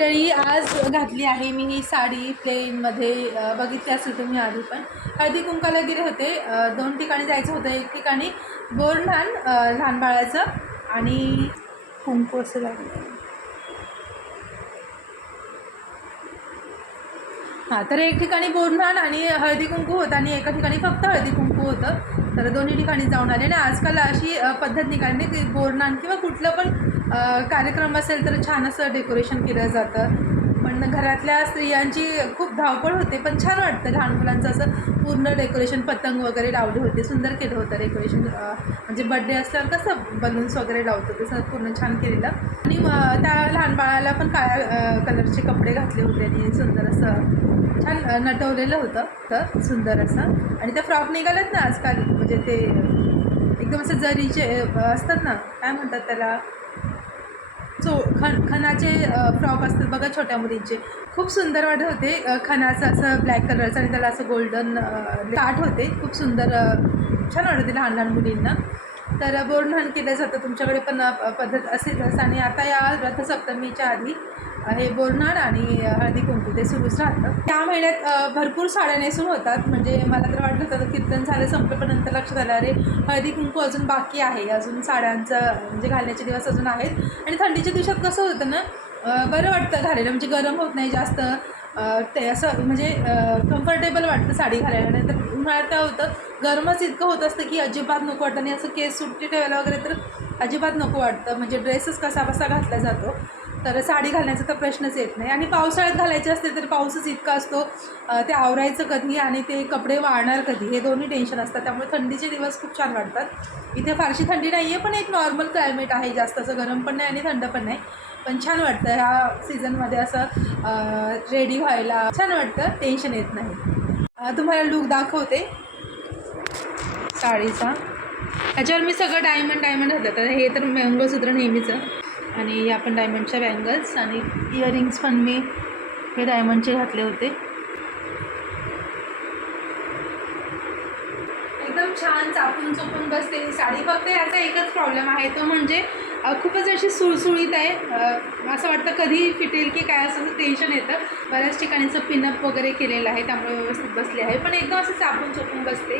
मंडळी आज घातली आहे मी ही साडी प्लेनमध्ये बघितली असेल तुम्ही आधी पण. हळदी कुंकाला गेले होते. दोन ठिकाणी जायचं होतं. एक ठिकाणी बोरणान लहान बाळाचं आणि कुंकू असं लागलं. हां तर एक ठिकाणी बोरणान आणि हळदी कुंकू होतं आणि एका ठिकाणी फक्त हळदी कुंकू होतं. तर दोन्ही ठिकाणी जाऊन आले. आणि आजकाल अशी पद्धत निघाली की बोरणान किंवा कुठलं पण कार्यक्रम असेल तर छान असं डेकोरेशन केलं जातं. पण घरातल्या स्त्रियांची खूप धावपळ होते पण छान वाटतं. लहान मुलांचं असं पूर्ण डेकोरेशन पतंग वगैरे लावले होते सुंदर केलं होतं डेकोरेशन. म्हणजे बड्डे असल्यावर कसं बलून्स वगैरे लावतो तसं पूर्ण छान केलेलं. आणि त्या लहान बाळाला पण काळ्या कलरचे कपडे घातले होते आणि सुंदर असं छान नटवलेलं होतं तर सुंदर असं. आणि त्या फ्रॉक निघाल्यात ना आजकाल म्हणजे ते एकदम असं जरीचे असतात ना काय म्हणतात त्याला? चो खन खणाचे फ्रॉक असतात बघा छोट्या मुलींचे. खूप सुंदर वाटत होते खणाचं असं ब्लॅक कलरचं आणि त्याला असं गोल्डन काठ होते. खूप सुंदर छान वाटत होते लहान लहान मुलींना. तर बोरणान केलं जातं तुमच्याकडे पण पद्धत असेलच. आणि आता या रथसप्तमीच्या आधी हे बोलणार आणि हळदी कुंकू ते सुरूच राहतं. त्या महिन्यात भरपूर साड्या नेसून होतात. म्हणजे मला तर वाटलं होतं कीर्तन झालं संपलं पण नंतर लक्षात आलं अरे हळदी कुंकू अजून बाकी आहे. अजून साड्यांचं म्हणजे घालण्याचे दिवस अजून आहेत. आणि थंडीच्या दिवसात कसं होतं ना बरं वाटतं घालायला. म्हणजे गरम होत नाही जास्त. ते असं म्हणजे कम्फर्टेबल वाटतं साडी घालायला. नाही तर उन्हाळ्यात काय होतं गरमच इतकं होत असतं की अजिबात नको वाटतं. आणि असं केस सुट्टी ठेवायला वगैरे तर अजिबात नको वाटतं. म्हणजे ड्रेसच कसा बसा घातला जातो. तर साडी घालण्याचा तर प्रश्नच येत नाही. आणि पावसाळ्यात घालायचे असते तर पाऊसच इतका असतो ते आवरायचं कधी आणि ते कपडे वाळणार कधी हे दोन्ही टेन्शन असतात. त्यामुळे थंडीचे दिवस खूप छान वाटतात इथे फारशी थंडी नाही आहे पण एक नॉर्मल क्लायमेट आहे जास्त. असं गरम पण नाही आणि थंड पण नाही. पण छान वाटतं ह्या सीझनमध्ये असं रेडी व्हायला. छान वाटतं टेन्शन येत नाही. तुम्हाला लूक दाखवते. साडीचा. ह्याच्यावर मी सगळं डायमंड डायमंड घातलं. तर हे तर मंगळसूत्र नेहमीचं. आणि या पण डायमंडच्या बँगल्स आणि इयरिंग्स पण मी हे डायमंडचे घातले होते. एकदम छान चापून चोपून बसते ही साडी. फक्त याचा एकच प्रॉब्लेम आहे तो म्हणजे खूपच अशी सुळसुळीत आहे. असं वाटतं कधी फिटेल की काय असं टेन्शन येतं. बऱ्याच ठिकाणीचं पिनअप वगैरे केलेलं आहे त्यामुळे व्यवस्थित बसले आहे. पण एकदम असं चापून चोपून बसते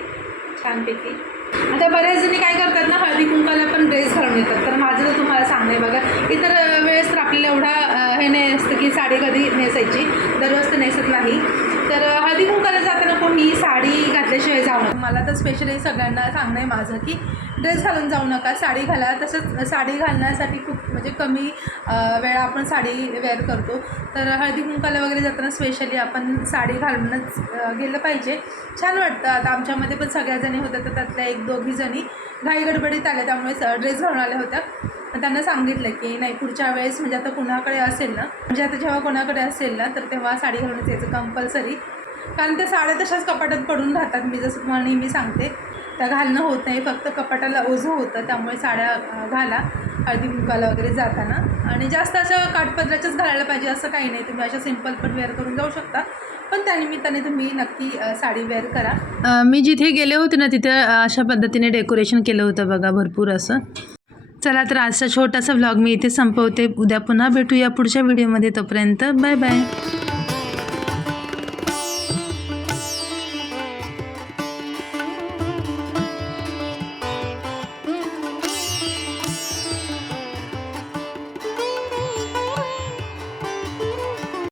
छानपैकी. आता बऱ्याच जणी काय करतात ना हळदी कुंकाला पण ड्रेस घालून येतात तर माझं तर तुम्हाला सांगणं आहे बघा इतर अ, वेळेस तर आपल्याला एवढा अ, हे नाही असतं की साडी कधी नेसायची? दररोज तर नेसत नाही. तर हळदी कुंकाला जाताना कोणी साडी घातल्याशिवाय जाऊ नका मला तर स्पेशली सगळ्यांना सांगणं आहे माझं की ड्रेस घालून जाऊ नका. साडी घाला. तसंच साडी घालण्यासाठी खूप म्हणजे कमी वेळा आपण साडी वेअर करतो. तर हळदी कुंकाला वगैरे जाताना स्पेशली आपण साडी घालूनच गेलं पाहिजे. छान वाटतं. आता आमच्यामध्ये पण सगळ्या जणी होत्या तर त्यातल्या एक दोघी जणी घाई गडबडीत आल्या. त्यामुळे ड्रेस घालून आल्या होत्या. मग त्यांना सांगितलं की नाही पुढच्या वेळेस म्हणजे आता कुणाकडे असेल ना म्हणजे आता जेव्हा कोणाकडे असेल ना तर तेव्हा साडी घालूनच यायचं कंपल्सरी कारण त्या साड्या तशाच कपाटात पडून राहतात मी जसं तुम्हाला नेहमी सांगते. त्या घालणं होत नाही फक्त कपाटाला ओझं होतं त्यामुळे साड्या घाला हळदी कुंकाला वगैरे जाताना. आणि जास्त अशा काठपदराच्याच घालायला पाहिजे असं काही नाही तुम्ही अशा सिंपल पण वेअर करून जाऊ शकता. पण त्यानिमित्ताने तुम्ही नक्की साडी वेअर करा. मी जिथे गेले होते ना तिथे अशा पद्धतीने डेकोरेशन केलं होतं बघा भरपूर असं. चला तर आजचा छोटासा व्लॉग मी इथे संपवते. उद्या पुन्हा भेटूया पुढच्या व्हिडिओमध्ये तोपर्यंत बाय बाय